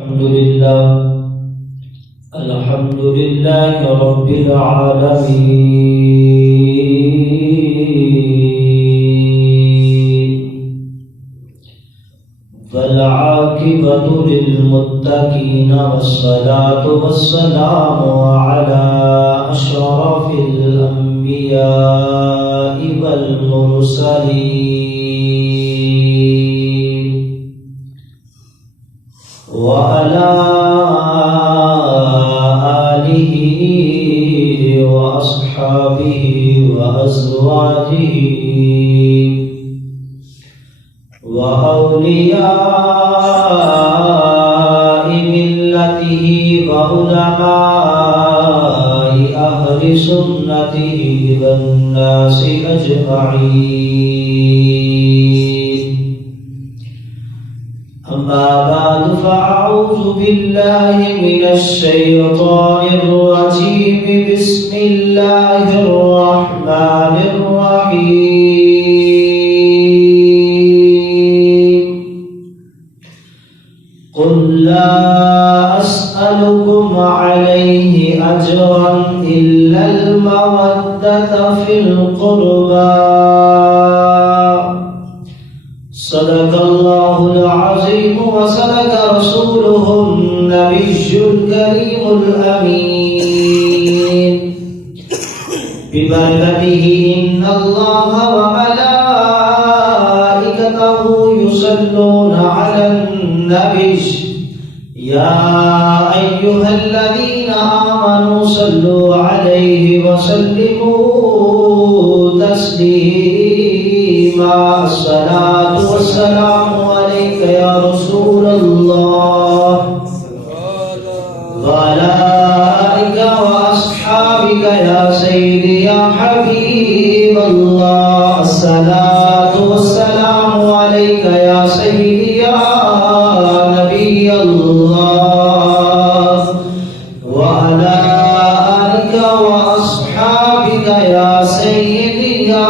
الحمد لله رب العالمين والعاقبة للمتقين والصلاة والسلام على أشرف الأنبياء والمرسلين وعلى آله وأصحابه وأزواجه وأولياء ملته وعلماء أهل سنته والناس أجمعين. أما بعد فأعوذ بالله من الشيطان الرجيم. بسم الله الرحمن الرحيم. قل لا أسألكم عليه أجرا إلا المودة في القربى. صدق الله العظيم وصدق رسوله النبي الكريم الأمين. ببركته إن الله وملائكته يصلون على النبي يا أيها الذين آمنوا صلوا عليه وسلموا تسليما. الصلاة والسلام عليك يا رسول الله وعلى آلك وأصحابك يا سيدي يا حبيب الله. الصلاة والسلام عليك يا سيدي يا نبي الله وعلى آلك وأصحابك يا سيدي يا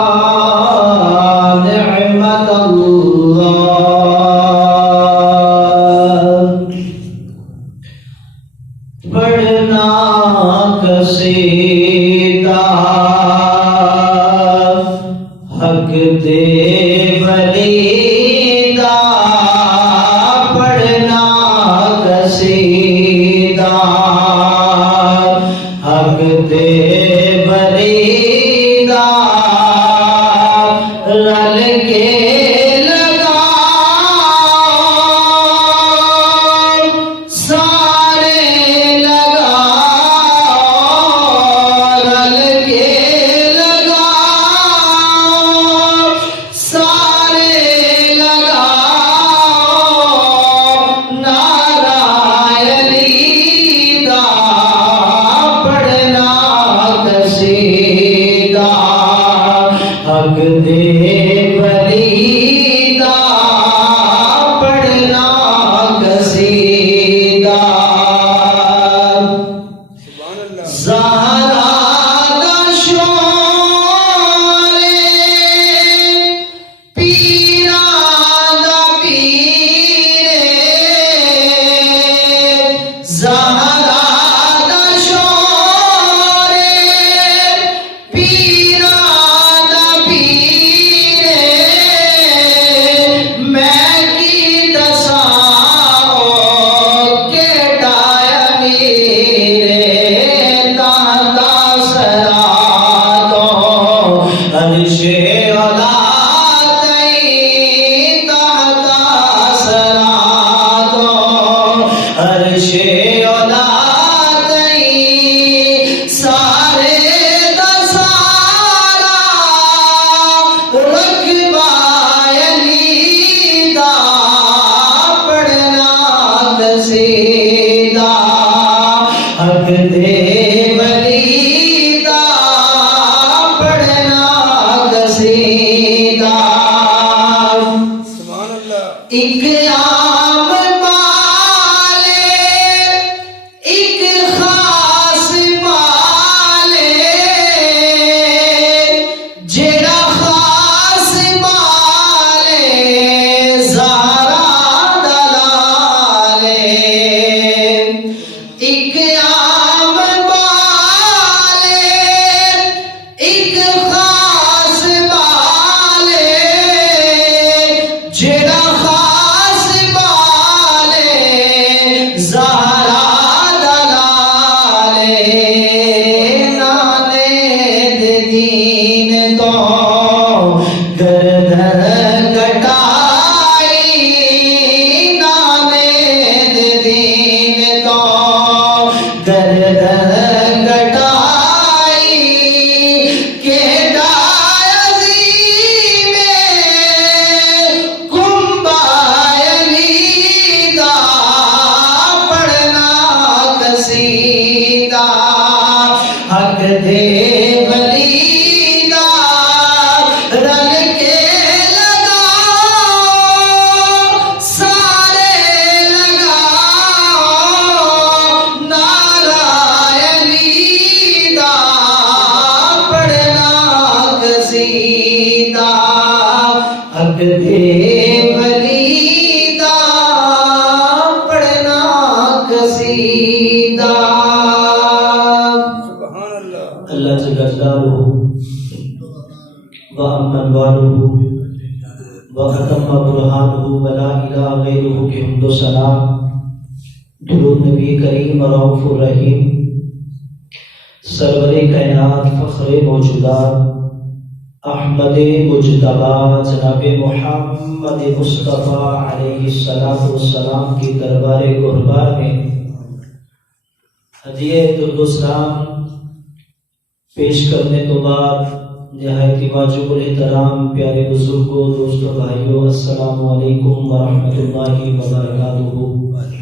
ایک عام بالے ایک خاص بالے جڑا خاص بالے زہرا دلالے نانے دے دین تو گردن کٹائی نانے دے دین تو گردن کٹائی کہ عظیم کمبائلی دا پڑھنا قصیدہ حق دے ولی دا رل کے لگاؤ سارے لگاؤ نعرہ علی دا پڑھنا قصیدہ حق دے ولی دا پڑھنا قصیدہ اللہ جل جلالہ وَأَمَّا الْوَالُهُ وَخَتَمَّ بُرْحَانُهُ وَلَا إِلَىٰ غَيْرُهُ کے حمد و ثنا درود نبی کریم رؤوف الرحیم سرور کائنات فخر موجودات احمد مجتبی جناب محمد مصطفیٰ علیہ السلام کی دربار گہربار میں ہدیہ درود و سلام پیش کرنے تو بعد نہایت واجب الاحترام پیارے بزرگوں دوستوں بھائیوں السلام علیکم ورحمۃ اللہ وبرکاتہ۔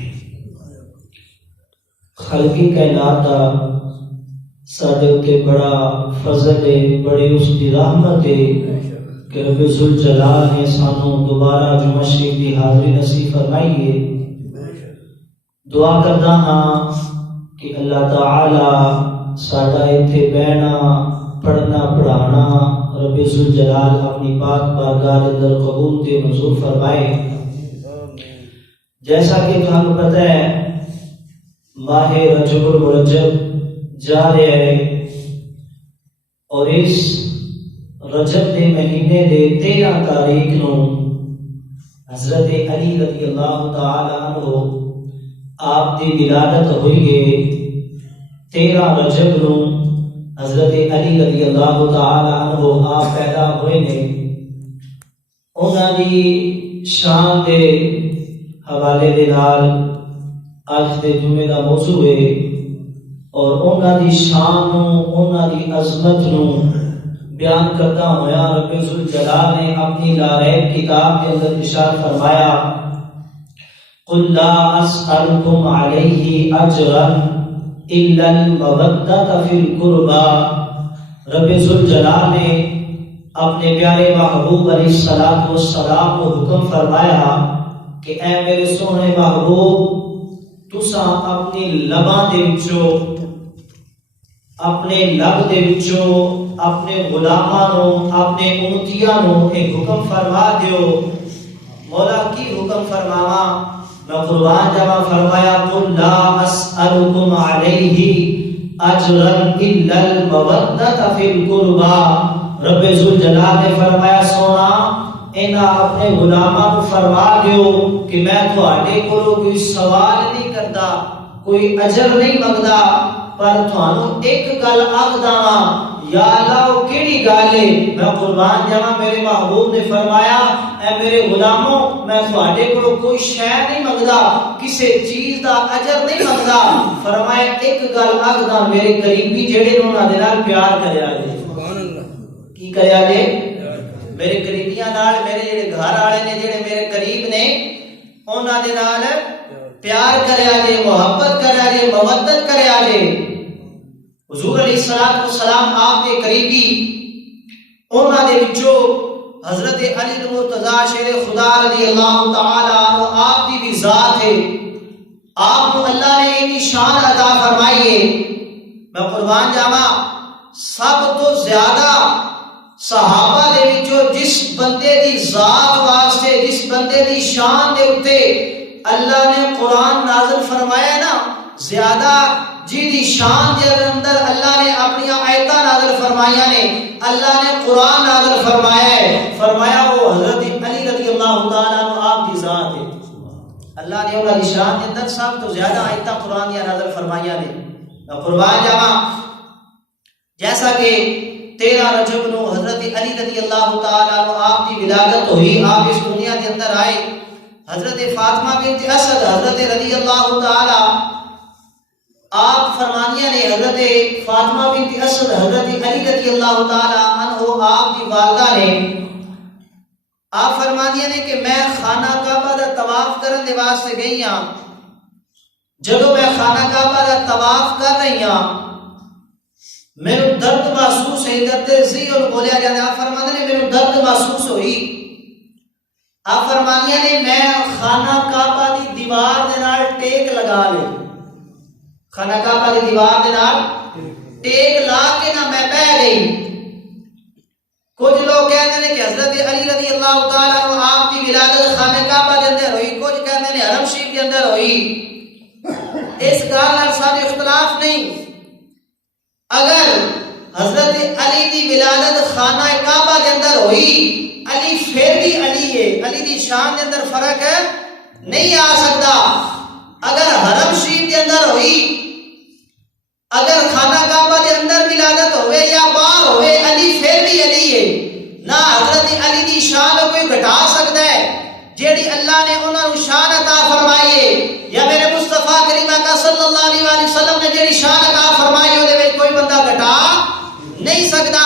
خالقی کائنات دا ساڈے اُتے بڑا فضل ہے، بڑی اس کی رحمت ہے کہ رب ذوالجلال نے سانوں دوبارہ جمعہ شریف کی حاضری نصیب فرمائی ہے۔ دعا کردا ہاں کہ اللہ تعالی ساڈا ایتھے بہنا پڑھنا پڑھانا رب ذوالجلال اپنی پاک بارگاہ اندر قبول تے منظور فرمائے۔ جیسا کہ تمہیں پتہ ہے ماہ رجب المرجب جا رہے ہے اور اس رجب کے مہینے دے 13 تاریخ نو حضرت علی رضی اللہ تعالی عنہ آپ دی ولادت ہوئی ہے۔ 13 رجب نو حضرت علی رضی اللہ تعالی عنہ آپ پیدا ہوئے نے۔ انہاں دی شان دے حوالے دے نال اج دے جمعے دا موضوع ہے اور انہاں دی شان نو انہاں دی عظمت نو بیان کرتا ہویا رب ذوالجلال نے اپنی لا ریب کتاب کے اندر ارشاد فرمایا قل لا اسألكم علیہ اجرا الا المودۃ فی القربى۔ رب ذوالجلال نے اپنے پیارے محبوب علیہ السلام کو حکم فرمایا کہ اے میرے سونے محبوب تساں اپنی لباں دے وچوں اپنے لب دے وچوں اپنے غلاماں نو اپنے امتیاں نو ایک حکم فرما دیو۔ مولا کی حکم فرماوا میں قرآن جمع فرمایا قل لا اسألكم علیہ اجرا الا المودۃ فی القربى۔ رب ذوالجلال نے فرمایا سونا انہاں اپنے غلاماں کو فرما دیو کہ میں تھوڑے کولوں کوئی سوال نہیں کردا کوئی اجر نہیں منگدا پر تھانوں ایک گل آکھدا ہاں یا اللہ وہ کیڑی گل ہے؟ میں قربان جاواں میرے محبوب نے فرمایا اے میرے غلاموں میں تھوڑے کولوں کوئی شے نہیں منگدا کسی چیز دا اجر نہیں منگدا فرمایا ایک گل آکھدا میرے قریبی جڑے انہاں دے نال پیار کریا جے۔ سبحان اللہ کی کریا جے؟ میرے قریبیاں نال میرے جڑے گھر والے نے جڑے میرے قریب نے انہاں دے نال پیار کریا جے محبت کریا جے مودت کریا جے۔ حضور علیہ السلام آپ کے قریبی انہاں دے وچوں حضرت علی المرتضیٰ شیر خدا رضی اللہ تعالی عنہ آپ کی بھی ذات ہے۔ آپ کو اللہ نے اتنی شان عطا فرمائی ہے میں قربان جاواں سب تو زیادہ صحابہ دے وچوں جس بندے دی ذات واسطے جس بندے دی شان دے اوتے اللہ نے قرآن نازل فرمایا نا زیادہ جی شان دے اندر اللہ نے اپنی آیتاں نازل فرمایا نے اللہ نے قرآن نازل فرمایا ہے فرمایا وہ حضرت علی رضی اللہ تعالیٰ عنہ آپ کی ذات ہے اللہ نے انہاں دی شان دے اندر سب تو زیادہ آیتاں قرآن دی نازل فرمایا نے قربان جاواں جیسا کہ 13 رجب نو حضرت علی رضی اللہ تعالیٰ عنہ آپ کی ولادت ہوئی آپ اس دنیا کے اندر آئے حضرت فاطمہ بنت اسد حضرت رضی اللہ تعالیٰ آپ فرمانیہ نے حضرت فاطمہ بنت اسد حضرت علی رضی اللہ تعالیٰ عنہ آپ کی والدہ نے آپ فرمانیہ نے کہ میں خانہ کعبہ دا طواف کرنے دے واسطے گئی ہاں جدو میں خانہ کعبہ دا طواف کر رہی ہاں میرے درد محسوس ہے درد ذیل بولیا جاتا ہے آپ فرمانے نے میرے درد محسوس ہوئی آپ فرمانیہ نے میں خانہ کعبہ دی دیوار دے نال ٹیک لگا لے خانہ کعبہ دی دیوار دے نال ٹیک لا کے نہ میں بہ گئی کچھ لوگ کہتے ہیں کہ حضرت علی رضی اللہ تعالیٰ عنہ آپ کی ولادت خانہ کعبہ دے اندر ہوئی کچھ کہتے ہیں حرم شریف کے اندر ہوئی اس گال نال سارے اختلاف نہیں اگر حضرت علی دی ولادت خانہ کعبہ کے اندر ہوئی علی پھر بھی علی ہے علی دی شان کے اندر فرق ہے نہیں آ سکتا اگر حرم شریف کے اندر ہوئی اگر خانہ کعبہ کے اندر ولادت ہوئے یا باہر ہوئے علی پھر بھی علی ہے نہ حضرت علی دی شان کوئی گھٹا سکتا ہے جیڑی اللہ نے انہوں نے شان عطا فرمائی ہے یا میرے مصطفیٰ کریم کا صلی اللہ علیہ وسلم نے جیڑی شان عطا فرمائی ہے کوئی بندہ گھٹا نہیں سکتا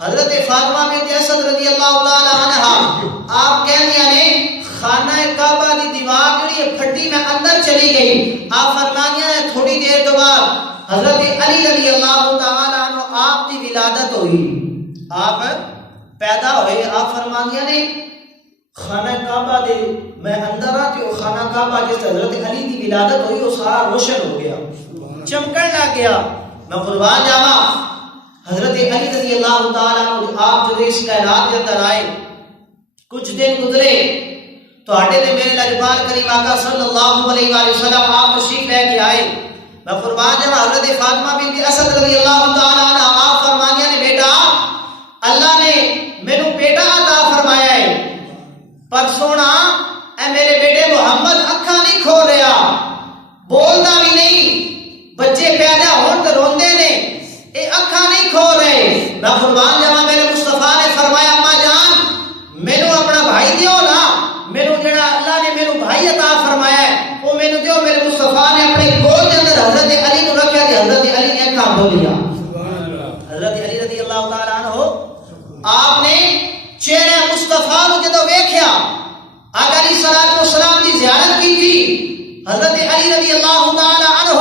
حضرت فاطمہ بنت اسد رضی اللہ تعالی عنہ آپ کہنیاں نے خانہ کعبہ دی دیوار جڑی پھٹی میں اندر چلی گئی آپ فرمانیاں نے تھوڑی دیر کے بعد حضرت علی رضی اللہ تعالی عنہ آپ کی ولادت ہوئی آپ پیدا ہوئے آپ فرمانیاں نے خانہ کعبہ دے میں اندر آتے خانہ کعبہ جس حضرت علی کی ولادت ہوئی وہ سارا روشن ہو گیا چمکن لگ گیا میں قربان جاواں حضرت علی رضی اللہ تعالیٰ عنہ آپ جو اس کائنات کے اندر آئے کچھ دن گزرے تو ہٹے دے میرے لجپال کریم آقا صلی اللہ علیہ وآلہ وسلم آپ تشریف لے کے آئے میں قربان جاواں حضرت فاطمہ بنت اسد رضی اللہ تعالیٰ عنہ آپ فرمانیاں نے بیٹا اللہ نے میرے بیٹا عطا فرمایا ہے پر سونا اے میرے بیٹے محمد اکھاں نہیں کھول رہا بولتا بھی نہیں بچے پیدا ہون تے روندے نے اے اکھاں نہیں کھول رہے میں قربان جاواں میرے مصطفیٰ نے فرمایا اما جان مینوں اپنا بھائی دیو نا مینوں جڑا اللہ نے مینوں بھائی عطا فرمایا ہے وہ مینوں دیو میرے مصطفیٰ نے اپنے گود کے اندر حضرت علی کو رکھا کہ حضرت علی نے اکھاں کھولیا حضرت علی رضی اللہ تعالیٰ عنہ آپ نے چہرے مصطفیٰ کو جدو ویکھیا آقا علیہ الصلوۃ والسلام کی زیارت کی تھی حضرت علی رضی اللہ تعالی عنہ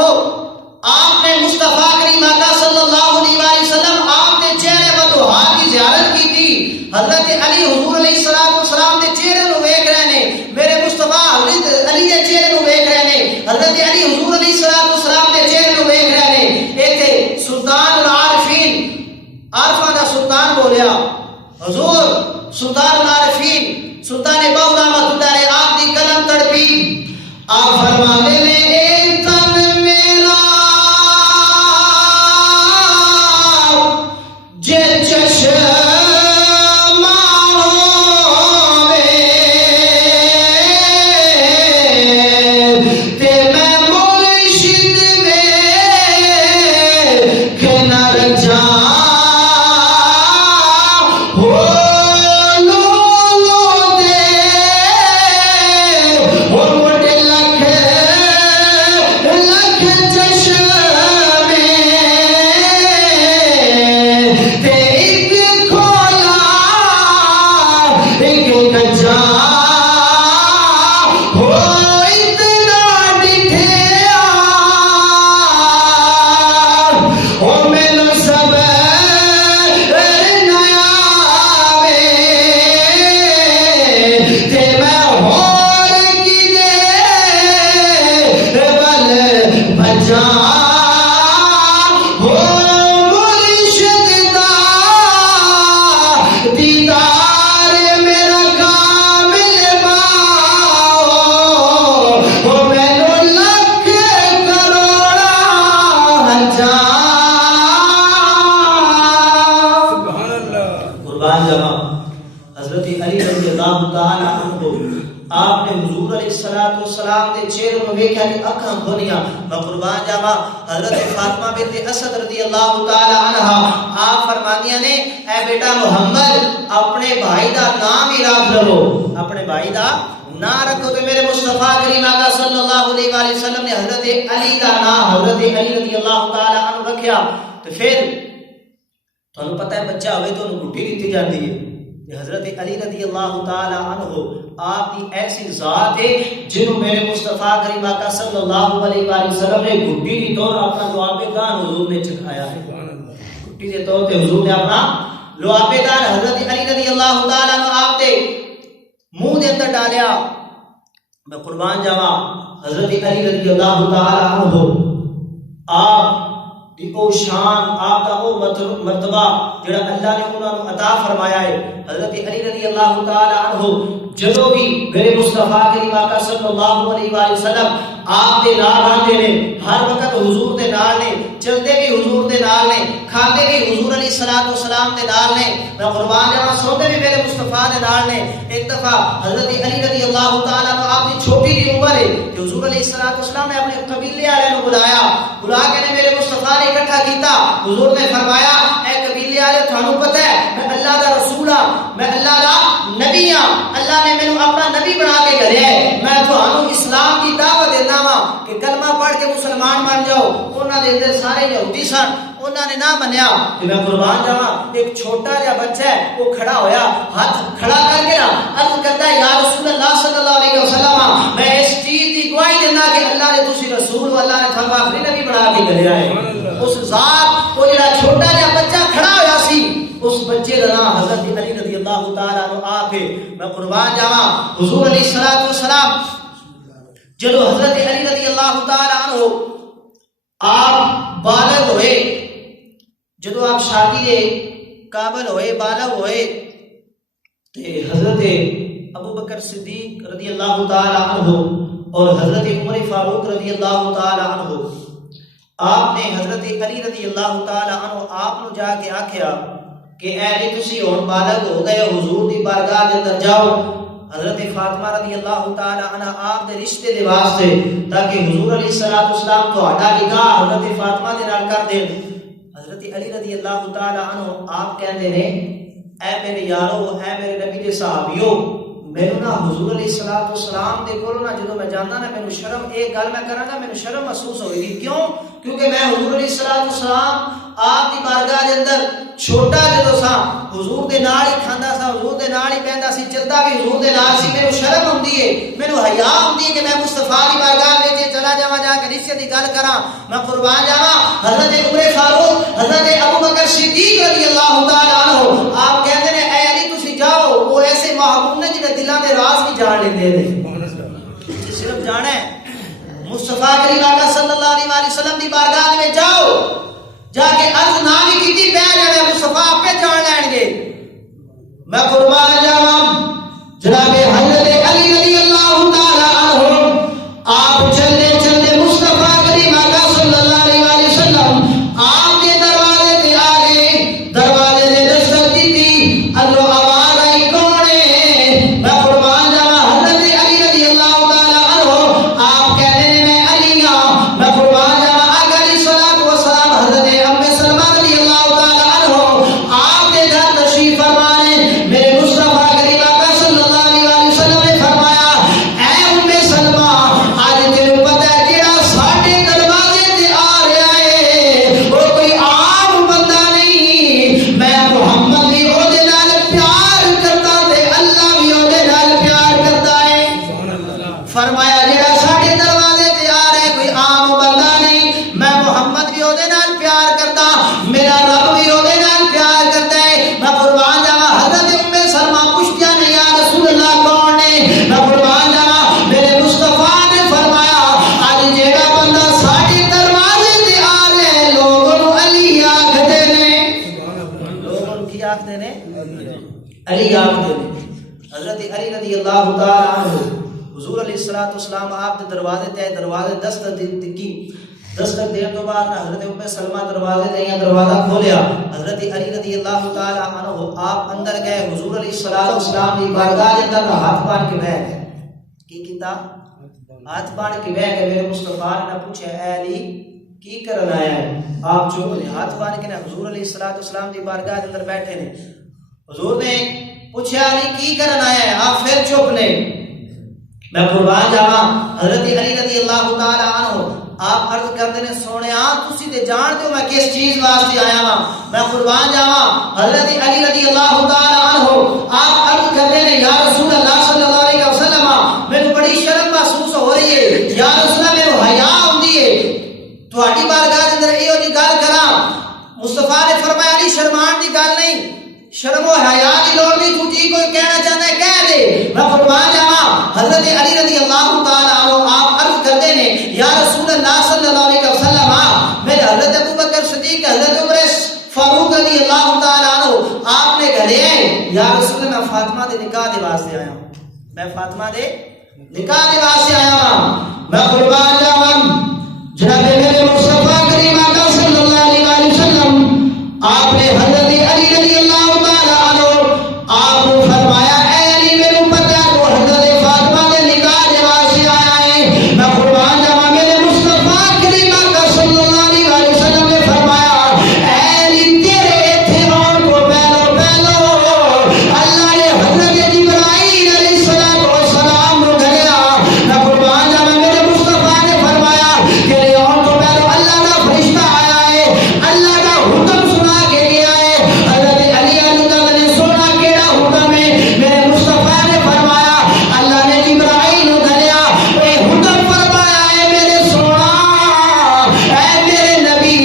آپ نے مصطفیٰ کریم آقا صلی اللہ علیہ وآلہ وسلم آپ نے چہرے بدوہا کی زیارت کی تھی حضرت علی حضور علیہ الصلوۃ والسلام کے چہرے کو دیکھ رہے نے میرے مصطفیٰ حضرت علی کے چہرے کو دیکھ رہے نے حضرت علی حضور علیہ الصلوۃ والسلام کے چہرے کو دیکھ رہے نے ایک سلطان العارفین عارفہ دا سلطان بولیا حضور سلطان العارفین سلطان بہو رحمۃ اللہ علیہ آپ کی قلم تڑپی آپ فرماتے نے اے تن میرا جے چشم ہوے تے میں مرشد وے کہ نر جا Oh دیکھا کہ اکھاں کھولیاں میں قربان جاواں حضرت فاطمہ بنت اسد رضی اللہ تعالی عنہا آپ فرمانیاں نے اے بیٹا محمد اپنے بھائی دا نام ہی رکھ لو اپنے بھائی دا نہ رکھو کہ میرے مصطفیٰ کریم آقا صلی اللہ علیہ وآلہ وسلم نے حضرت علی دا نام حضرت علی رضی اللہ تعالی عنہ رکھیا تو پھر تانوں پتہ ہے بچہ ہوئے تو انہوں گھٹی دیتی جاتی ہے کہ حضرت علی رضی اللہ تعالی عنہ آپ کی ایسی ذات ہے جنہوں میرے مصطفیٰ کریم آقا صلی اللہ علیہ وآلہ وسلم نے گھٹی دی طور اپنا لعاب دان حضور نے چکھایا ہے گھٹی دے طور تے حضور نے اپنا لعاب دان حضرت علی رضی اللہ تعالی عنہ آپ دے منہ دے اندر ڈالیا میں قربان جاواں حضرت علی رضی اللہ تعالی عنہ آپ دی او شان آپ کا او مرتبہ جڑا اللہ نے انہاں نوں عطا فرمایا ہے حضرت علی رضی اللہ تعالی عنہ جدوں بھی میرے مصطفیٰ کریم آقا صلی اللہ علیہ وآلہ وسلم آپ دے نال رہندے نے ہر وقت حضور دے نال نے چلتے بھی حضور دے نال نے کھاندے بھی حضور علیہ الصلوۃ والسلام دے نال نے میں قربان جاواں سوندے بھی میرے مصطفیٰ دے نال نے ایک دفعہ حضرت علی رضی اللہ تعالی عنہ آپ کی چھوٹی سی عمر ہے کہ حضور علیہ الصلوۃ والسلام نے اپنے قبیلے والے نوں بلا کے نے میرے مصطفیٰ نے اکٹھا کیتا حضور نے فرمایا اے قبیلے والے تھانوں پتہ ہے میں اللہ دا رسول ہاں میں اللہ دا نبی ہاں اللہ نے مینوں اپنا نبی بنا کے گھلیا ہے میں تھانوں اسلام کی دعوت دینا وا کہ کلمہ پڑھ کے مسلمان بن جاؤ انہاں دے اندر سارے یہودی سن انہاں نے نہ منیا کہ میں قربان جاواں ایک چھوٹا جہا بچہ ہے وہ کھڑا ہویا ہاتھ کھڑا کر کے نا عرض کرتا ہے یا رسول اللہ صلی اللہ علیہ وسلم میں اس چیز کی گواہی دینا کہ اللہ نے تسی رسول و اللہ نے تھانوں آخری نبی بنا کے گھلیا ہے اس ذات وہ جڑا چھوٹا جہا بچہ کھڑا ہویا سی اس بچے کا نام حضرت علی رضی اللہ تعالی عنہ آپ ہے میں قربان جاواں حضور علیہ الصلوۃ والسلام جدو حضرت علی رضی اللہ تعالی عنہ آپ بالغ ہوئے جدو آپ شادی دے قابل ہوئے بالغ ہوئے تے حضرت ابو بکر صدیق رضی اللہ تعالی عنہ اور حضرت عمر فاروق رضی اللہ تعالی عنہ آپ نے حضرت علی رضی اللہ تعالی عنہ آپ نو جا کے آکھیا کہ اے علی تسی ہن بالغ ہو گئے حضور دی بارگاہ دے اندر جاؤ حضرت فاطمہ رضی اللہ تعالی عنہ آپ دے رشتے دے واسطے تاکہ حضور علیہ الصلوۃ والسلام تہاڈا نکاح حضرت فاطمہ دے نال کر دین حضرت علی رضی اللہ تعالی عنہ آپ کہندے نے اے میرے یارو اے میرے نبی دے صحابیو مینوں نا حضور علیہ الصلوۃ والسلام دے کولوں نا جدوں میں جاندا نا مینوں شرم ایک گل میں کراں گا مینوں شرم محسوس ہوئی گی کیوں کیونکہ میں حضور علیہ الصلوۃ والسلام آپ دی بارگاہ دے اندر چھوٹا جدوں سا حضور دے نال ہی کھاندا سا حضور دے نال ہی پیندا سی چلدا بھی حضور دے نال سی مینوں شرم ہوندی ہے مینوں حیا ہوندی ہے کہ میں مصطفیٰ دی بارگاہ وچ چلا جاواں جا کے رشتے دی گل کراں میں قربان جاواں حضرت عمر فاروق حضرت ابو بکر صدیق رضی اللہ تعالی عنہ آپ کہندے نے اے علی تسی جاؤ وہ ایسے محبوب نے جڑے دلاں دے راز بھی جان لیندے نے صرف جانا ہے مصطفیٰ کریم آقا صلی اللہ علیہ وسلم دی بارگاہ میں جاؤ جا کے عرض نہ بھی کیتی پہ جاوے مصطفیٰ آپ پہ جان لین گے میں قربان جاواں جناب حضرت علی رضی اللہ تعالی عنہ آپ چلے چلے مصطفیٰ کریم آقا صلی اللہ علیہ وسلم آپ کے دروازے تے آ گئے دروازے نے دستک دیتی اندروں آواز آئی کون ہے میں قربان جاواں حضرت علی رضی اللہ تعالی عنہ آپ کہتے ہیں میں علی ہاں میں قربان جاواں آقا علیہ الصلوۃ والسلام حضرت ام سلمہ رضی اللہ تعالی عنہ آپ کے گھر تشریف فرمانے میرے مصطفیٰ کریم آقا صلی اللہ علیہ وسلم نے فرمایا اے ام سلمہ آج تینوں پتہ ہے جڑا ساڈے دروازے تے آ رہا ہے وہ کوئی عام بندہ نہیں میں محمد بھی او دے نال پیار کرتا تے اللہ بھی او دے نال پیار کرتا ہے فرمایا جڑا ساڈے دروازے تے آ رہا ہے کوئی عام بندہ نہیں میں محمد بھی او دے نال پیار کرتا میرا رب بھی او دے نال پیار کرتا ہے میں قربان جاواں حضرت ام سلمہ پوچھتیاں نے یا رسول اللہ کون نے میں قربان جاواں میرے مصطفیٰ نے فرمایا اج جیڑا بندہ ساڈے دروازے تے آ رہا ہے لوگوں نوں علی آکھدے نے لوگوں نوں کی آکھدے نے علی آکھدے نے حضرت علی رضی اللہ تعالی عنہ حضور علیہ الصلوۃ والسلام آپ دے دروازے تے دروازے دستک دی دستک دین تو بعد حضرت ام سلمہ دروازے تے دروازہ کھولیا حضرت علی رضی اللہ تعالی عنہ آپ اندر گئے حضور علیہ الصلوۃ والسلام دی بارگاہ دے اندر ہاتھ باندھ کے بیٹھ گئے کی کیتا ہاتھ باندھ کے بہ کے میرے مصطفیٰ نے پوچھا اے علی کی کرنا آیا ہے؟ آپ چپ نے ہاتھ باندھ کے حضور علیہ الصلوۃ والسلام دی بارگاہ کے اندر بیٹھے نے. حضور نے پوچھا علی کی کرنا آیا ہے؟ آپ پھر چپ نے. میں قربان جاواں حضرت علی رضی اللہ تعالی عنہ آپ عرض کرتے نے سونے تسی تے جانتے ہو میں کس چیز واسطے آیا ہاں. میں قربان جاواں حضرت علی رضی اللہ تعالی عنہ آپ عرض کرتے نے یا رسول اللہ صلی اللہ علیہ وسلم مینوں بڑی شرم محسوس ہو رہی ہے یا رسول اللہ مینوں حیا ہوندی ہے تہاڈی بارگاہ دے اندر ایہو جی گل کراں. مصطفیٰ نے فرمایا علی شرمان دی گل نہیں شرم و حیا دی لوڑ نہیں تو جی کوئی کہنا چاہتا ہے کہہ دے. میں قربان جاواں حضرت علی رضی اللہ تعالی عنہ آپ عرض کرتے نے یا رسول اللہ صلی اللہ علیہ وسلم میرے حضرت ابو بکر صدیق حضرت عمر فاروق رضی اللہ تعالی عنہ آپ نے گھڑے ہیں یا رسول اللہ میں فاطمہ دے نکاح دے واسطے آیا ہوں. میں فاطمہ دے نکاح دے واسطے آیا ہوں. میں قربان جاواں جناب میرے مصطفیٰ کریم آقا صلی اللہ علیہ وسلم آپ نے حضرت علی رضی اللہ تعالی عنہ آپ نے فرمایا اے علی میرے پتہ تو حضرت فاطمہ دے نکاح دے واسطے آیا ہے. میں قربان جاواں میرے مصطفیٰ کریم آقا صلی اللہ علیہ وسلم نے فرمایا اے علی تیرے ایتھے آن کو پہلو اللہ نے حضرت ابراہیم علیہ السلام کو گھلیا. میں قربان جاواں میرے مصطفیٰ نے فرمایا تیرے آن کو پہلو اللہ کا فرشتہ آیا ہے اللہ کا حکم سنا کے گیا ہے. حضرت علی نے سنا کیڑا حکم ہے میرے مصطفیٰ نے فرمایا اللہ نے ابراہیم کو گھلیا اے حکم فرمایا ہے میرے سونا اے میرے نبی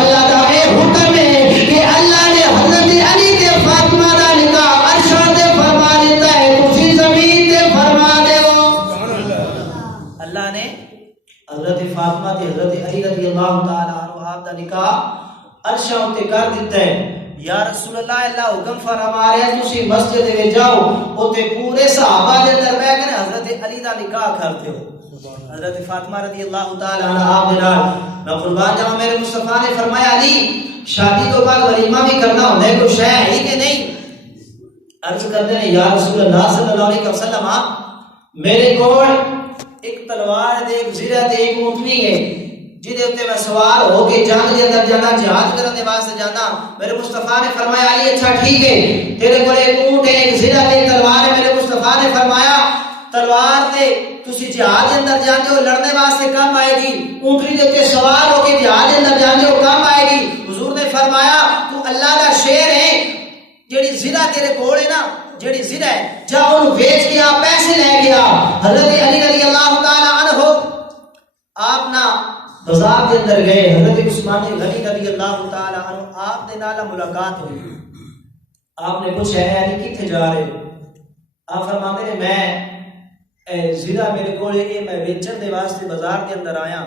اللہ کا اے حکم ہے کہ اللہ نے حضرت علی تے فاطمہ دا نکاح عرش تے فرما دیتا ہے تسی زمین تے فرما دیو. اللہ نے حضرت فاطمہ تے حضرت علی رضی اللہ تعالی عنہ آپ دا نکاح عرش تے کر دیتا ہے. یا رسول اللہ اللہ حکم فرما رہا ہے تسی مسجد دے جاؤ اوتے پورے صحابہ دے اندر بیٹھ کے حضرت علی دا نکاح کرتے ہو. حضرت فاطمہ رضی اللہ تعالی عنہ آپ دے نال میں قربان جاواں میرے مصطفیٰ نے فرمایا علی شادی تو بعد ولیمہ بھی کرنا ہوندا ہے کوئی شے ہے کہ نہیں. عرض کرتے ہیں یا رسول اللہ صلی اللہ علیہ وسلم میرے کول ایک تلوار تے ایک زرہ تے ایک اونٹنی ہے جدے اوتے میں سوار ہو کے جنگ دے اندر جانا جہاد کرنے دے واسطے جانا. میرے مصطفیٰ نے فرمایا علی اچھا ٹھیک ہے تیرے کول ایک اونٹ ہے ایک زرہ تے ایک تلوار ہے. میرے مصطفیٰ نے فرمایا تلوار تے تسی جہاد دے اندر جاندے ہو لڑنے واسطے کام آئے گی اونٹنی دے اوتے سوار ہو کے جہاد دے اندر جاندے ہو کام آئے گی. حضور نے فرمایا تو اللہ دا شیر ہے جیڑی زرہ تیرے کول ہے نا جیڑی زرہ ہے جا اونوں بیچ کے آ پیسے لے گیا. حضرت علی رضی اللہ تعالی عنہ آپ نا بازار کے اندر گئے. حضرت عثمان غنی رضی اللہ تعالی عنہ آپ دے نال ملاقات ہوئی. آپ نے پوچھا ہے علی کتنے جا رہے ہو؟ آپ فرماتے ہیں میں زرہ میرے کول ہے میں بیچن دے واسطے بازار کے اندر آیا.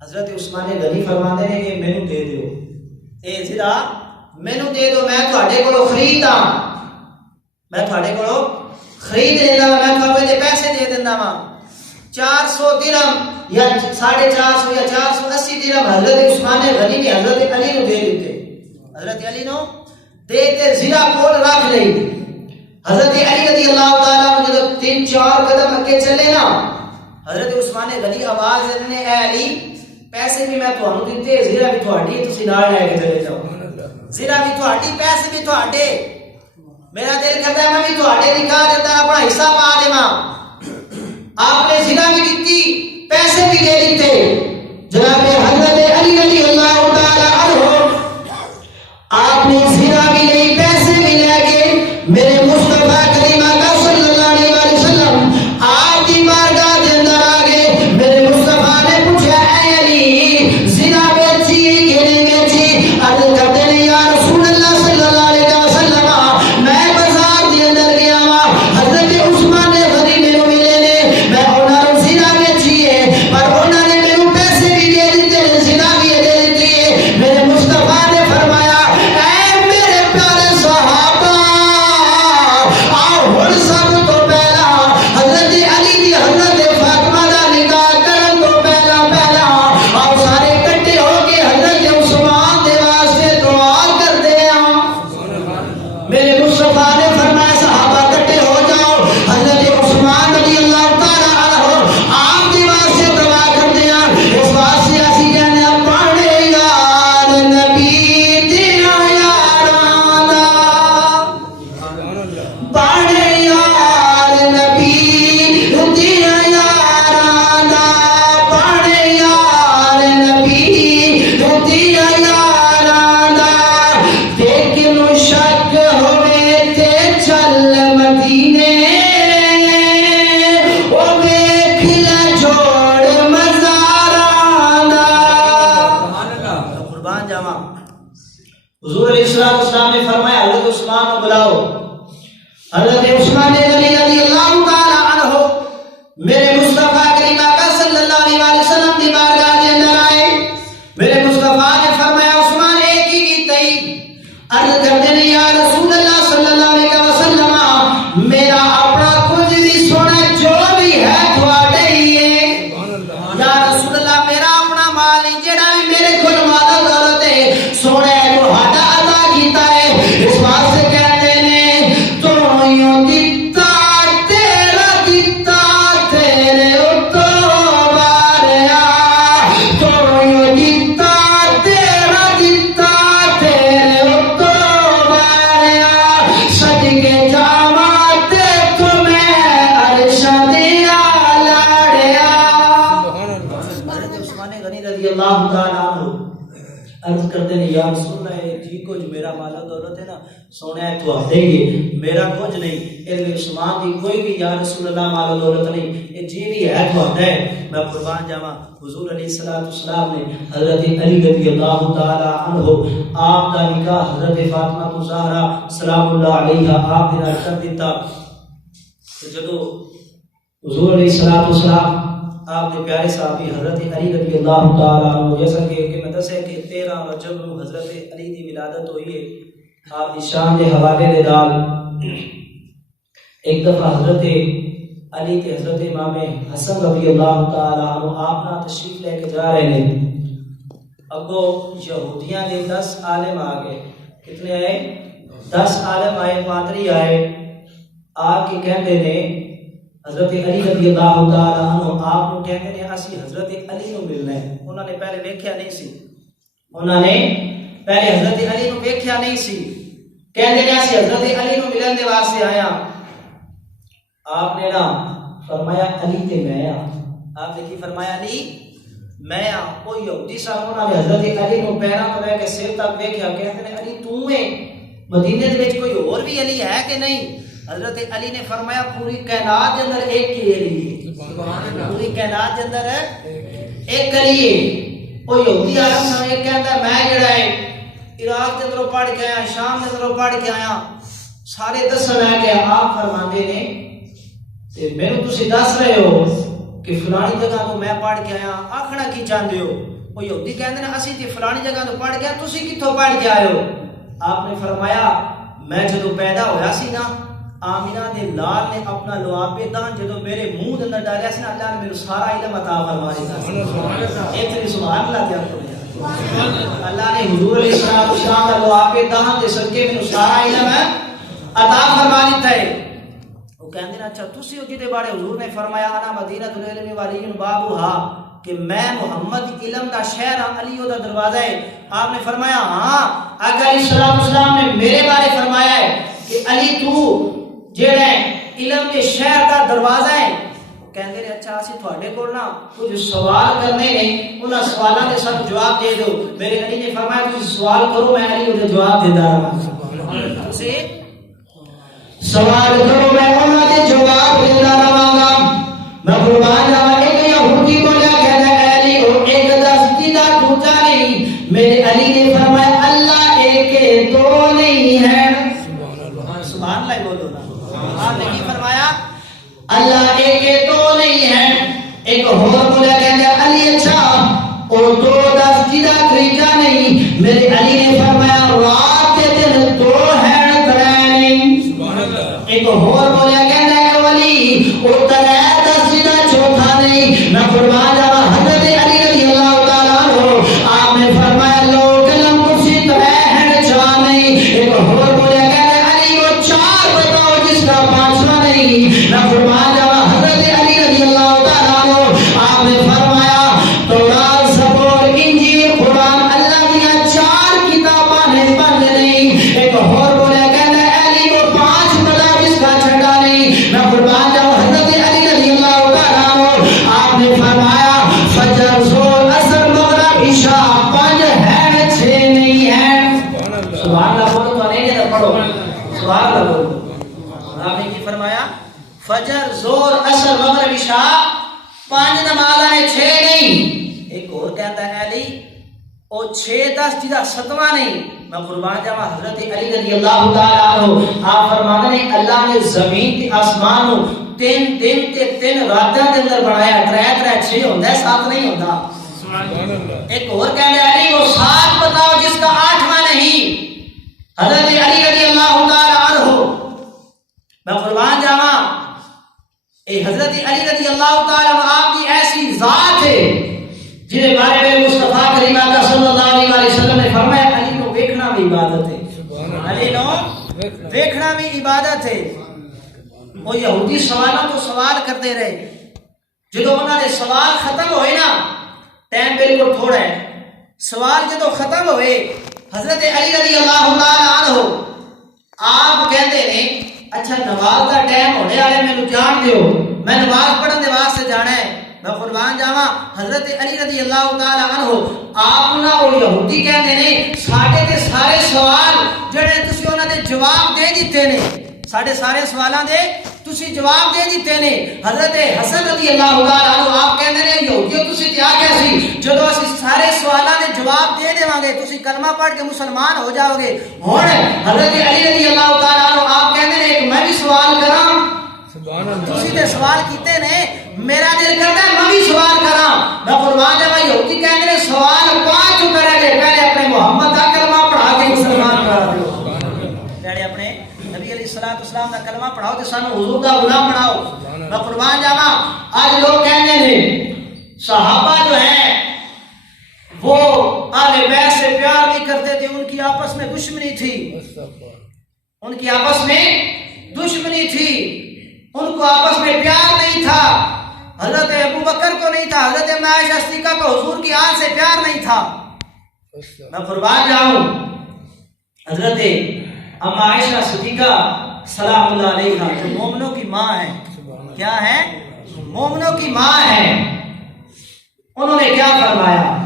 حضرت عثمان غنی فرماتے ہیں کہ مینوں دے دیو اے زرہ مینوں دے دو میں تہاڈے کولوں خریددا میں تہاڈے کولوں خرید لینا میں تہاڈے دے پیسے دے دیندا وا 400 درہم یا 450 یا 480 درہم. حضرت عثمان غنی نے حضرت علی نو دے دیتے. حضرت علی نو دے تے زرہ کول رکھ لئی. حضرت علی رضی اللہ تعالی عنہ جب 3-4 قدم اگے چلے نا حضرت عثمان غنی آواز دینے اے علی پیسے بھی میں تھانوں دتے زرہ بھی تہاڈی تسی نال لے کے چلے جاؤ. زرہ بھی تہاڈی پیسے بھی تہاڈے. میرا دل کرتا ہے میں بھی تہاڈے نکاح دے اندر اپنا حصہ پا دیواں. آپ نے زرہ بھی دتی پیسے بھی دے دیتے. جناب حضرت علی رضی اللہ تعالی عنہ آپ نے زرہ بھی لئی پیسے بھی لے کے میرے مصطفیٰ کریم آقا صلی اللہ علیہ وسلم آپ کی بارگاہ کے اندر آ گئے. میرے مصطفیٰ نے پوچھا اے علی زرہ بیچی کہ نہیں بیچی؟ عرض کرتے ہیں یا رسول اللہ صلی اللہ علیہ وسلم میں بازار کے اندر گیا ہوں حضرت عثمان غنی میرے ملے نے میں انہاں نوں زرہ بیچی ہے پر انہاں نے میرے جاواں حضور علیہ السلام نے فرمایا حضرت عثمان کو بلاؤ. حضرت عثمان غنی رضی اللہ تعالی عنہ میرے مصطفیٰ کریم آقا صلی اللہ علیہ وسلم کی بارگاہ کے اندر آئے. میرے مصطفیٰ نے فرمایا عثمان ایک ہی کی تئی عرض کرتے ہیں یا رسول اللہ صلی اللہ علیہ وسلم میرا اپنا کچھ بھی سونا جو بھی ہے تھوڑے ہی ہے. یا رسول اللہ میرا اپنا مال نہیں جڑا بھی میرے کول مال دولت ہے سونا تھوڑا عطا کیتا ہے. اس واسطے کہتے ہیں تو یوں دیتا تیرا دیتا تیرے اتوں باریا تو یوں دیتا تیرا دیتا تیرے اتوں باریا سج کے جاماتے تمہیں عرش دیا لاڑیا. حضرت عثمان غنی رضی اللہ تعالیٰ عنہ عرض کرتے ہیں یا رسول اللہ جی کچھ میرا مال و دولت ہے نا سونا ہے تو دے گے میرا کچھ نہیں علم عثمان دی کوئی بھی یا رسول اللہ مال و دولت نہیں یہ جی بھی ہے تو ہے میں قربان جاواں. حضور علیہ السلام نے حضرت علی رضی اللہ تعالی عنہ آپ کا نکاح حضرت فاطمہ زہرا سلام اللہ علیہا آپ نے کر دیتا. جب حضور علیہ السلام آپ نے پیارے صحابی حضرت علی رضی اللہ تعالی عنہ جیسا کہ میں دسے کہ 13 رجب نو حضرت علی دی ولادت ہوئی ہے. آپ دی شان دے حوالے دے نال ایک دفعہ حضرت علی تے حضرت امام حسن رضی اللہ تعالی عنہ آپ نہ تشریف لے کے جا رہے ہیں. اگو یہودیاں دے 10 عالم آ گئے. کتنے آئے؟ 10 عالم آئے پادری آئے آ کے کہتے نے حضرت علی رضی اللہ تعالی عنہ آپ کو کہتے ہیں اسی حضرت علی نو ملنا ہے. انہوں نے پہلے دیکھیا نہیں سی انہوں نے پہلے حضرت علی نو دیکھیا نہیں سی کہتے ہیں اسی حضرت علی نو ملن دے واسطے آیا. آپ نے نا فرمایا علی تے میں آپ نے کی فرمایا علی میں وہ یہودی صاحب انہوں نے حضرت علی نو پیراں تو لے کے سر تک دیکھیا کہتے ہیں علی تو ہے مدینے دے وچ کوئی اور بھی علی ہے کہ نہیں. حضرت علی نے فرمایا پوری کائنات کے اندر ایک ہی علی ہے پوری کائنات کے اندر ایک علی ہے. وہ یہودی عالم سمجھ کہتا ہے میں جڑا ہے عراق کے اندروں پڑھ کے آیا شام کے اندروں پڑھ کے آیا سارے دسن ہے کہ آپ فرماندے نے تے مینوں تسی دس رہے ہو کہ فلانی جگہ تو میں پڑھ کے آیا آکھنا کی چاہندے ہو. وہ یہودی کہندے نے اسی تے فلانی جگہ تو پڑھ گیا تسی کتھوں پڑھ کے آئے ہو. آپ نے فرمایا میں جدوں پیدا ہویا سی نا آمینہ دے لال نے اپنا لعابِ دان جدو میرے منہ دے اندر ڈالیا سی نا اللہ نے میرے سارا علم عطا فرما دیا. ایک تے سبحان اللہ کیا کرے اللہ نے حضور علیہ السلام دا لعابِ دان دے صدقے میرے سارا علم عطا فرما دیتا ہے. وہ کہندے نے اچھا تسی او جدے بارے حضور نے فرمایا انا مدینۃ العلم والی بابھا کہ میں محمد علم دا شہر ہاں علی او دا دروازہ ہے. آپ نے فرمایا ہاں آقا علیہ السلام نے میرے بارے فرمایا ہے کہ علی تو جڑا علم کے شہر دا دروازہ ہے. کہندے نے اچھا اسی تواڈے کول نا کچھ سوال کرنے نے انہاں سوالاں دے سب جواب دے دو. میرے علی نے فرمایا تسی سوال کرو میں علی دے جواب دیندا رہاں. تسی سوال کرو میں انہاں دے جواب دیندا رہاں گا. میں قربان جاواں ایک یہودی بولیا کہندا ہے علی او ایک دا سیدھا دوجا نہیں. میرے علی نے فرمایا اللہ ایک ہے دو نہیں ہے. سبحان اللہ بولو نا. آپ نے کی فرمایا اللہ ایک ہے دو نہیں ہے. ایک اور بولا کہتا علی اچھا اور دو دس جدا تریجا نہیں. میرے علی نے فرمایا رات کے دن دو ہے ترے نہیں. ایک اور بولا کہتا ہے ولی اور ترے دس جدا چوتھا نہیں. میں قربان جاواں حضرت علی رضی اللہ تعالی عنہ آپ نے فرمایا لو کلم کرسی ترے ہے چار نہیں. ایک اور بولا کہتا علی کو چار بتاؤ جس کا پانچواں نہیں. میں قربان جاواں حضرت علی رضی اللہ تعالی عنہ آپ نے فرمایا تورات زبور انجیل قرآن اللہ دیا چار کتاباں نے بند نہیں. ایک اور بولے کہتا ہے علی کو پانچ بتا جس کا چھٹا نہیں. میں قربان جاواں حضرت علی رضی اللہ تعالی عنہ آپ نے فرمایا فجر ظہر عصر مغرب عشاء پانچ ہے چھ نہیں ہے. سبحان اللہ بولو تو نہیں ہے پڑھو سبحان اللہ بولو. آپ نے کی فرمایا فجر ظہر عصر مغرب عشاء پانچ نمازاں نے چھ نہیں. ایک اور کہتا ہے علی او 6-10 جدا 7واں نہیں، میں قربان جاواں حضرت علی رضی اللہ تعالی عنہ آپ فرماتے ہیں اللہ نے زمین تے آسمان کو 3 دن تے 3 راتاں دے اندر بنایا، 3-3 6 ہوندا ہے، 7 نہیں ہوندا۔ سبحان اللہ۔ ایک اور کہنے علی وہ 7 بتاؤ جس کا 8واں نہیں، حضرت علی رضی اللہ تعالی عنہ میں قربان جاواں اے حضرت علی رضی اللہ تعالی عنہ آپ کی ایسی ذات ہے جنہیں بارے میں مصطفیٰ کریم آقا صلی اللہ علیہ وسلم نے فرمایا علی نو ویکھنا بھی عبادت ہے، علی نو ویکھنا بھی عبادت ہے۔ وہ یہودی سوالاں تو سوال کرتے رہے، جدو انہوں نے سوال ختم ہوئے نا، ٹائم بالکل تھوڑا ہے، سوال جدو ختم ہوئے حضرت علی رضی اللہ تعالی عنہ آپ کہتے ہیں اچھا نماز کا ٹائم ہونے والے میں جان دیو، میں نماز پڑھنے دے واسطے جانا ہے۔ میں قربان جاواں حضرت علی رضی اللہ تعالی عنہ آپ نہ وہ یہودی کہتے ہیں ساڈے تے سارے سوال جڑے تسی انہاں دے جواب دے دیتے نے، ساڈے سارے سوالاں دے تسی جواب دے دیتے نے۔ حضرت حسن رضی اللہ تعالی عنہ آپ کہندے نے یہودیو تسی کیا کہیا سی جدوں اسی سارے سوالاں دے جواب دے دیواں گے تسی کلمہ پڑھ کے مسلمان ہو جاؤ گے۔ ہن حضرت علی رضی اللہ تعالی عنہ آپ کہندے نے ایک میں بھی سوال کراں، تسی تے سوال کیتے نے، میرا دل کرتا ہے میں بھی سوال کراں۔ میں قربان جاواں یہودی کہندے نے سوال پانچ کرے گے، پہلے اپنے محمد کا کلمہ پڑھا کے مسلمان کرا دیو، پہلے اپنے نبی علیہ الصلوۃ والسلام کا کلمہ پڑھاؤ تے سانو حضور دا غلام بناؤ۔ میں قربان جاواں آج لوگ کہندے نے صحابہ جو ہیں وہ اہل بیت سے پیار نہیں کرتے تھے، ان کی آپس میں دشمنی تھی، ان کی آپس میں دشمنی تھی، ان کو آپس میں پیار نہیں تھا، حضرت ابو بکر کو نہیں تھا، حضرت عائشہ صدیقہ کو حضور کی آل سے پیار نہیں تھا۔ میں قربان جاؤں حضرت اما عائشہ صدیقہ سلام اللہ علیہا جو مومنوں کی ماں ہے، کیا ہے؟ مومنوں کی ماں ہے، انہوں نے کیا فرمایا؟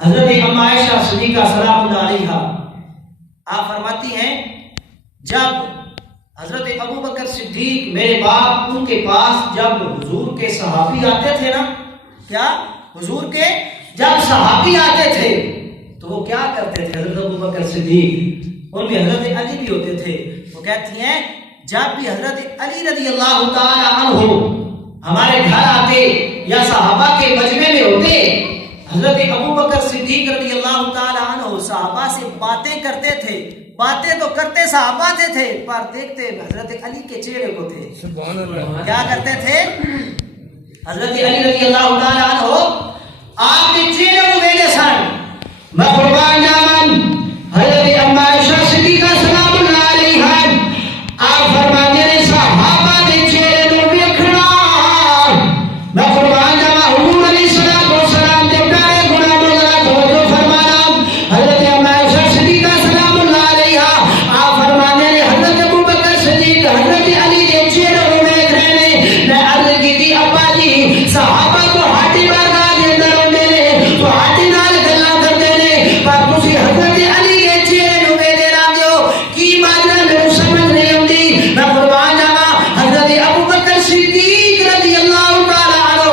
حضرت اما عائشہ صدیقہ سلام اللہ علیہا آپ فرماتی ہیں جب حضرت ابو بکر صدیق میرے باپ ان کے پاس جب حضور کے صحابی آتے تھے نا، کیا حضور کے جب صحابی آتے تھے تو وہ کیا کرتے تھے؟ حضرت ابو بکر صدیق ان میں حضرت علی بھی ہوتے تھے، وہ کہتی ہیں جب بھی حضرت علی رضی اللہ تعالی عنہ ہمارے گھر آتے یا صحابہ کے مجمع میں ہوتے، حضرت ابو بکر صدیق رضی اللہ تعالی عنہ صحابہ سے باتیں کرتے تھے، باتیں تو کرتے صحابہ سے تھے پر دیکھتے حضرت علی کے چہرے کو تھے۔ سبحان اللہ۔ کیا کرتے تھے؟ حضرت علی رضی اللہ تعالی عنہ آپ کے چہرے کو دیکھتے سن۔ میں قربان جاواں حضرت اما عائشہ صدیقہ سلام اللہ علیہا آپ فرماتے ہیں صحابہ کے چہرے کو دیکھنا، میں قربان جاواں حضور علیہ الصلوۃ والسلام کے پیارے غلاموں ذرا توجہ فرمانا، حضرت اما عائشہ صدیقہ سلام اللہ علیہا آپ فرماتے ہیں حضرت ابو بکر صدیق حضرت علی کے چہرے کو دیکھ رہے ہیں۔ میں عرض کی تھی ابا جی صحابہ کو ہاٹی بارگاہ کے اندر ہوندے نے تو ہاٹی نال گلاں کرتے نے، پر تسی حضرت علی کے چہرے کو ویکھ رہے ہو کی ماجرا میرے سمجھ نہیں آندی۔ میں قربان جاواں حضرت ابو بکر صدیق رضی اللہ تعالی عنہ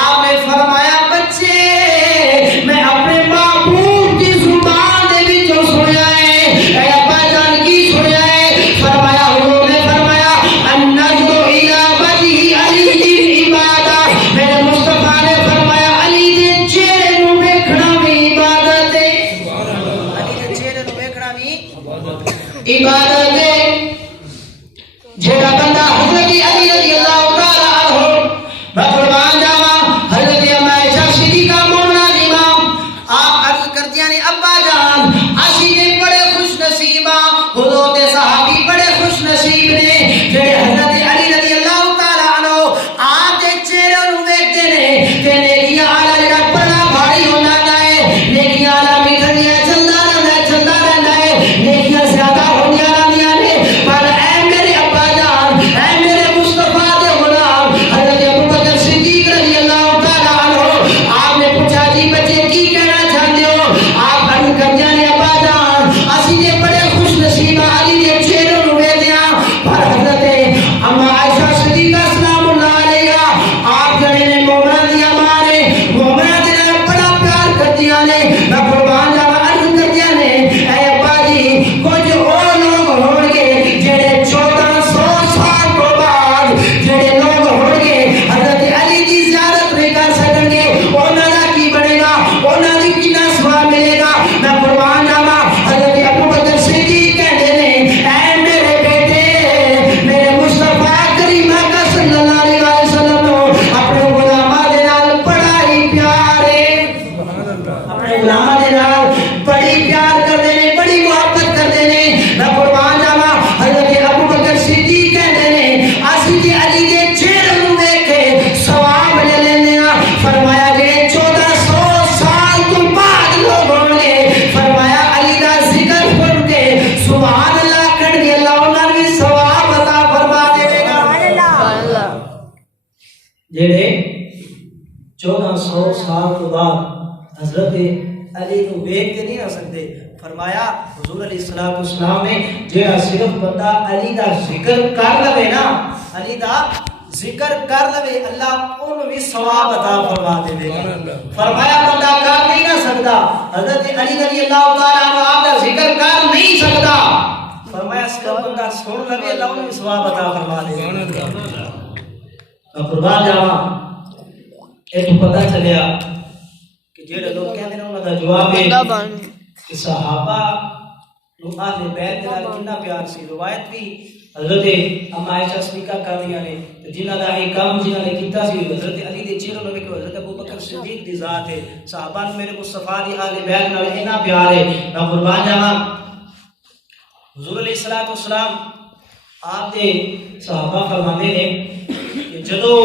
آپ نے فرمایا بچے میں اپنے معبود کی زبان دے وچوں سنیا ہے، اے ابا جان کی سنیا ہے؟ فرمایا حضور نے فرمایا النظر الی وجہ علی عبادت، میرے مصطفیٰ نے فرمایا علی دے چہرے کو ویکھنا بھی عبادت ہے، علی دے چہرے کو ویکھنا بھی عبادت ہے۔ جڑا بندہ حضرت علی رضی اللہ تعالی عنہ میں قربان جاواں حضرت اما عائشہ صدیقہ مومنہ دی ماں آپ عرض کردیاں نے ابا جان اسی نے بڑے خوش نصیب ہاں، حضور دے صحابی بڑے خوش نصیب نے جڑے حضرت علی رضی اللہ تعالی عنہ آپ دے چہرے نوں ویکھدے نے تے نیکیاں والا جڑا بڑا بھاری ہوندا ہے، نیکیاں والا میٹھا دیا چلدا رہندا ہے، نیکیاں زیادہ ہوندیاں رہندیاں نے، پر اے میرے ابا جان اے میرے مصطفیٰ دے غلام حضرت ابو بکر صدیق رضی اللہ تعالی عنہ آپ نے پوچھا جی بچے کی کہنا چاہتے ہو؟ آپ عرض کردے سال تو بعد حضرت علی کو دیکھ کے نہیں رہ سکتے. فرمایا حضور علیہ الصلوۃ والسلام نے جڑا صرف بندہ علی دا ذکر کر لے نا, علی دا ذکر کر لے, اللہ اونوں بھی ثواب عطا فرما دے گا. فرمایا بندہ کر نہیں نہ سکتا, حضرت علی رضی اللہ تعالی عنہ آپ دا ذکر کر نہیں سکتا, فرمایا صرف بندہ سن لے اللہ اونوں بھی ثواب عطا فرما دے گا. قربان جاواں اے تو پتہ چلیا کہ جڑے لوگ کہندے نے انہاں دا جواب ہے کہ صحابہ نو اہل بیت نال کتنا پیار سی. روایت بھی حضرت اما عائشہ صدیقہ کر رہی نے جنہاں دا یہ کام جنہاں نے کیتا سی حضرت علی دے چہرے نوں ویکھو, حضرت ابوبکر صدیق دی ذات ہے. صحابہ نے میرے مصطفیٰ دی اہل بیت نال اتنا پیار ہے. میں قربان جاواں حضور علیہ الصلوۃ والسلام آپ دے صحابہ فرماندے نے کہ جدوں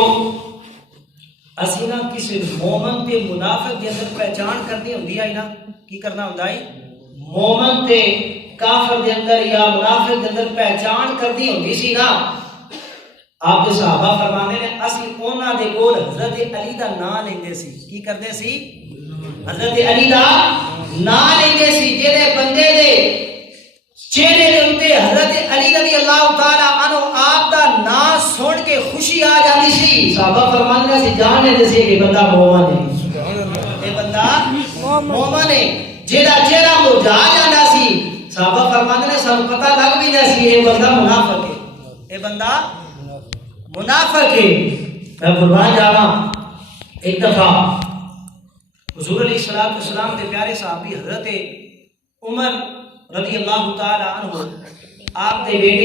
اسی نا کسی مومن تے منافق دے اندر پہچان کرنی ہوندی ہے نا, کی کرنا ہوندا ہے, مومن تے کافر دے اندر یا منافق دے اندر پہچان کرنی ہوندی سی نا, آپ دے صحابہ فرماندے نے اسی انہاں دے کول حضرت علی دا نام لیندے سی. کی کردے سی؟ حضرت علی دا نام لیندے سی. جڑے بندے دے چہرے دے اوتے حضرت علی رضی اللہ تعالی عنہ آپ دا نام سن کے خوشی آ جاندی سی. صحابہ فرماندے سی جان لیندے سی کہ بندہ مومن ہے, اے بندہ مومن ہے. جیڑا چہرہ مرجھا جاندا سی صحابہ فرماندے نے سانوں پتہ لگ بھی نہ سی اے بندہ منافق ہے, اے بندہ منافق ہے. میں قربان جاواں ایک دفعہ حضور علیہ الصلوۃ والسلام کے پیارے صحابی حضرت عمر رضی اللہ تعالی عنہ آپ دے بیٹے